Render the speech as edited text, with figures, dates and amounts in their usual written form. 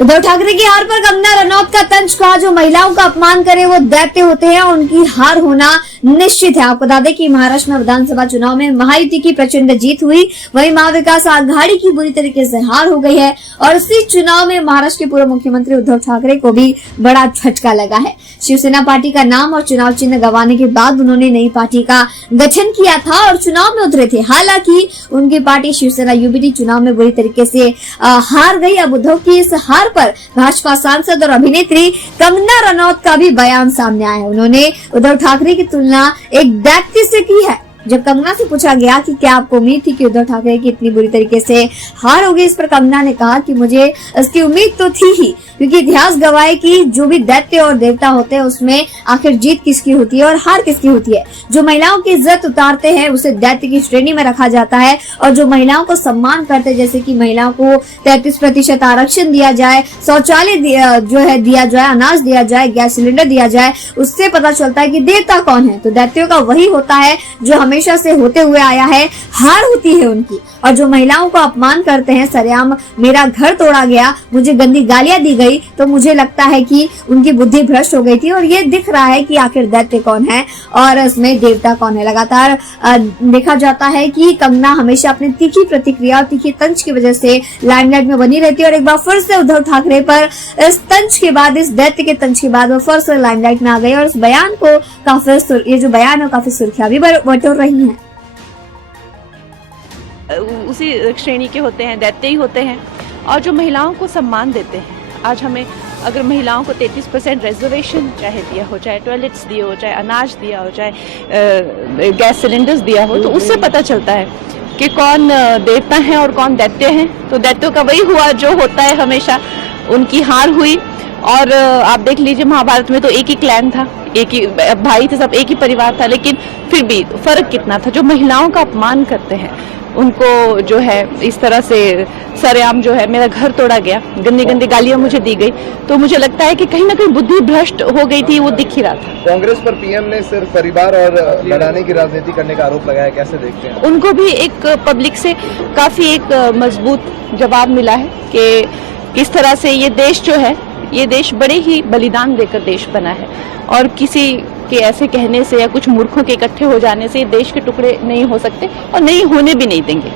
उद्धव ठाकरे की हार पर कंगना रनौत का तंज कहा, जो महिलाओं का अपमान करे वो दैत्य होते हैं, उनकी हार होना निश्चित है। आपको बता दें कि महाराष्ट्र में विधानसभा चुनाव में महायुति की प्रचंड जीत हुई, वहीं महाविकास आघाड़ी की बुरी तरीके से हार हो गई है और इसी चुनाव में महाराष्ट्र के पूर्व मुख्यमंत्री उद्धव ठाकरे को भी बड़ा झटका लगा है। शिवसेना पार्टी का नाम और चुनाव चिन्ह गंवाने के बाद उन्होंने नई पार्टी का गठन किया था और चुनाव में उतरे थे। हालांकि उनकी पार्टी शिवसेना यूबीटी चुनाव में बुरी तरीके से हार गई। अब उद्धव की इस हार पर भाजपा सांसद और अभिनेत्री कंगना रनौत का भी बयान सामने आया है। उन्होंने उद्धव ठाकरे की तुलना एक दैत्य से की है। जब कंगना से पूछा गया कि क्या आपको उम्मीद थी कि उद्धव ठाकरे की इतनी बुरी तरीके से हार होगी, इस पर कंगना ने कहा कि मुझे इसकी उम्मीद तो थी ही, क्योंकि इतिहास गवाह कि जो भी दैत्य और देवता होते हैं उसमें आखिर जीत किसकी होती है और हार किसकी होती है। जो महिलाओं की इज्जत उतारते हैं उसे दैत्य की श्रेणी में रखा जाता है और जो महिलाओं को सम्मान करते हैं, जैसे कि महिलाओं को 33% आरक्षण दिया जाए, शौचालय दिया जाए, अनाज दिया जाए, गैस सिलेंडर दिया जाए, उससे पता चलता है कि देवता कौन है। तो दैत्यों का वही होता है जो हमेशा से होते हुए आया है, हार होती है उनकी। और जो महिलाओं को अपमान करते हैं, सरेआम मेरा घर तोड़ा गया, मुझे गंदी गालियां दी गई, तो मुझे लगता है कि उनकी बुद्धि भ्रष्ट हो गई थी और ये दिख रहा है कि आखिर दैत्य कौन है और इसमें देवता कौन है। लगातार देखा जाता है कि कंगना हमेशा अपनी तीखी प्रतिक्रिया और तीखी तंज की वजह से लाइमलाइट में बनी रहती है और एक बार फिर से उद्धव ठाकरे पर इस तंज के बाद, इस दैत्य के तंज के बाद वो फिर से लाइमलाइट में आ गई और इस बयान को काफी, ये जो बयान है काफी सुर्खियां भी बटोर रही है। उसी श्रेणी के होते हैं, दैत्य ही होते हैं और जो महिलाओं को सम्मान देते हैं। आज हमें अगर महिलाओं को 33% रिजर्वेशन चाहे दिया हो, चाहे टॉयलेट्स दिए हो, चाहे अनाज दिया हो, चाहे गैस सिलेंडर्स दिया हो, तो उससे पता चलता है कि कौन देवता है और कौन दैत्य है। तो दैत्यों का वही हुआ जो होता है हमेशा, उनकी हार हुई। और आप देख लीजिए महाभारत में तो एक ही क्लैन था, एक ही भाई थे, सब एक ही परिवार था, लेकिन फिर भी फर्क कितना था। जो महिलाओं का अपमान करते हैं उनको जो है इस तरह से सरेआम जो है मेरा घर तोड़ा गया, गंदी गंदी गालियां मुझे दी गई, तो मुझे लगता है कि कहीं ना कहीं बुद्धि भ्रष्ट हो गई थी, वो दिख ही रहा था। कांग्रेस पर पीएम ने सिर्फ परिवार और लड़ाने की राजनीति करने का आरोप लगाया, कैसे देखते हैं? उनको भी एक पब्लिक से काफी एक मजबूत जवाब मिला है कि किस तरह से ये देश जो है, ये देश बड़े ही बलिदान देकर देश बना है और किसी के ऐसे कहने से या कुछ मूर्खों के इकट्ठे हो जाने से देश के टुकड़े नहीं हो सकते और नहीं होने भी नहीं देंगे।